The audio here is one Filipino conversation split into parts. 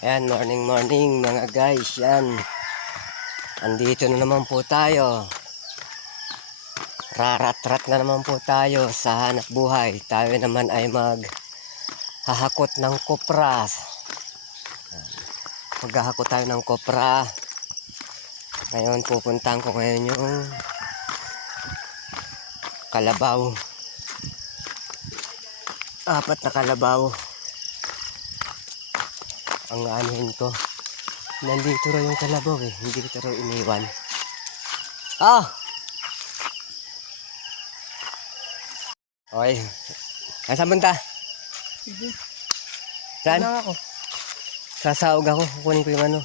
Ayan, morning morning mga guys. Yan. Andito na naman po tayo. Rarat-rat na naman po tayo sa hanap buhay. Tayo naman ay mag hahakot ng kopra. Maghahakot tayo ng kopra. Ngayon pupuntahan ko ngayon yung kalabaw. Apat na kalabaw ang anuhin ko. Nandito raw yung kalabaw eh. Hindi ko raw iniwan. Ah! Okay. Nasaan punta? Saan? Ako. Sasaog ako. Kunin ko yung ano.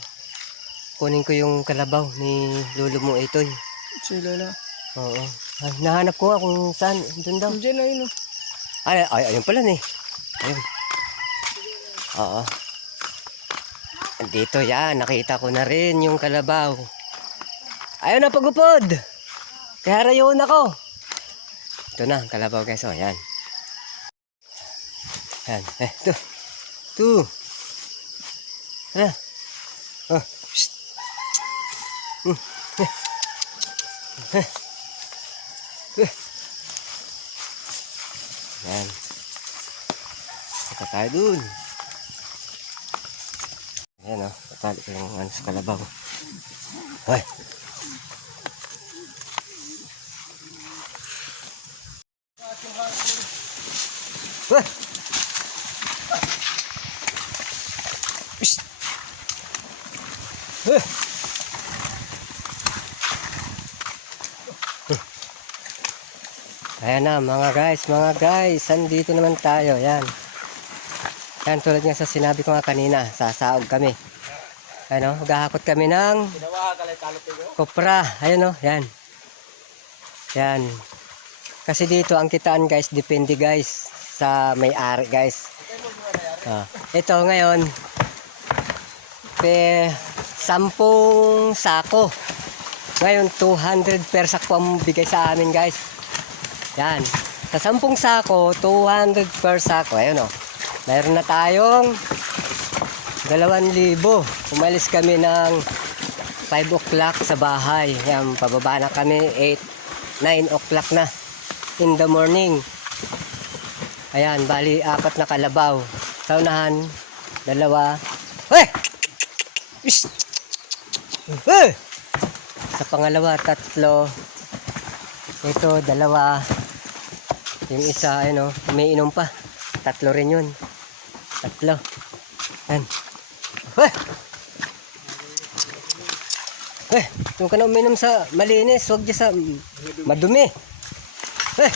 Kunin ko yung kalabaw ni lolo mo itoy. Si Lola. Oo. Ay, nahanap ko nga kung saan. Doon daw. Nandiyan na yun. oh. Ay, ay, ayun pala ni. Ayun. Oo. Dito yan, nakita ko na rin yung kalabaw. Ayaw na pagupod. Kaya rayon ako. Ito na, kalabaw guys. O, yan. Yan. Eh, ito. Ito. Ano? Oh, psst. Hmm. Eh. Eh. Yan. Saka tayo dun. Ayan o. Patali ko yung ano sa kalabaw. Hoy. Hoy. Psst. Hoy. Ayan na mga guys, mga guys, andito naman tayo, yan. Yan tulad nga sa sinabi ko nga kanina, sasaog kami. Ano, gahakot kami ng kopra, ayun o, yan. Yan. Kasi dito ang kitaan guys, depende guys sa may-ari guys. Ah, ito ngayon, pe, sampung sako. Ngayon, 200 per sako ang bigay sa amin guys. Yan. Sa sampung sako, 200 per sako. Ayun o. Mayroon na tayong 2,000. Umalis kami ng 5 o'clock sa bahay. Yan, pababa na kami 8, 9 o'clock na in the morning. Ayan, bali apat na kalabaw. Sa dalawa. Hey! Ish! Hey! Sa pangalawa, tatlo. Ito, dalawa. Yung isa, ano, umiinom pa. Tatlo rin yun. Tatlo. Yan. Weh! Eh, yung ka na uminom sa malinis, huwag dyan sa madumi. Eh!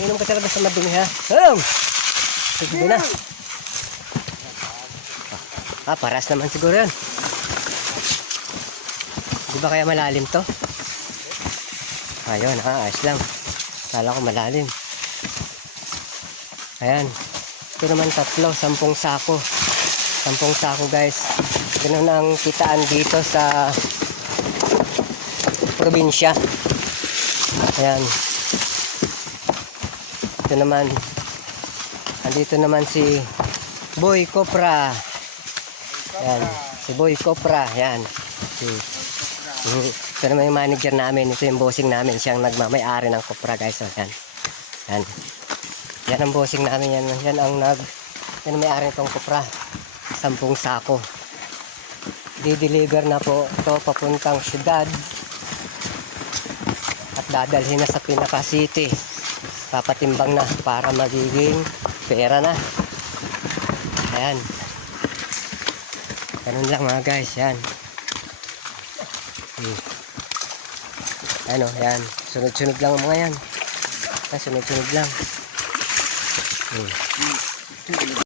Uminom ka talaga sa madumi, ha? Um! Sige na. Ah, paras naman siguro yan. Di ba kaya malalim to? Ayun ha, ayos lang. Kala ko malalim. Ayan. Ito naman tatlo, sampung sako. Sampung sako guys. Ganun ang kitaan dito sa probinsya. Ayan. Ito naman. Andito naman si Boy Copra. Ayan. Si Boy Copra. Ayan. Si Ito naman yung manager namin. Ito yung bossing namin. Siyang nagmamayari ng kopra guys. So, yan. Yan. Ang bossing namin. Yan, yan ang nag... Yan ang may-ari nitong kopra. Sampung sako. Di-deliver na po ito papuntang syudad. At dadalhin na sa Pinaka City. Papatimbang na para magiging pera na. Ayan. Ganun lang mga guys. Yan. Hmm. Ano, yan. Sunod-sunod lang ang mga yan. Ah, sunod-sunod lang. Hmm.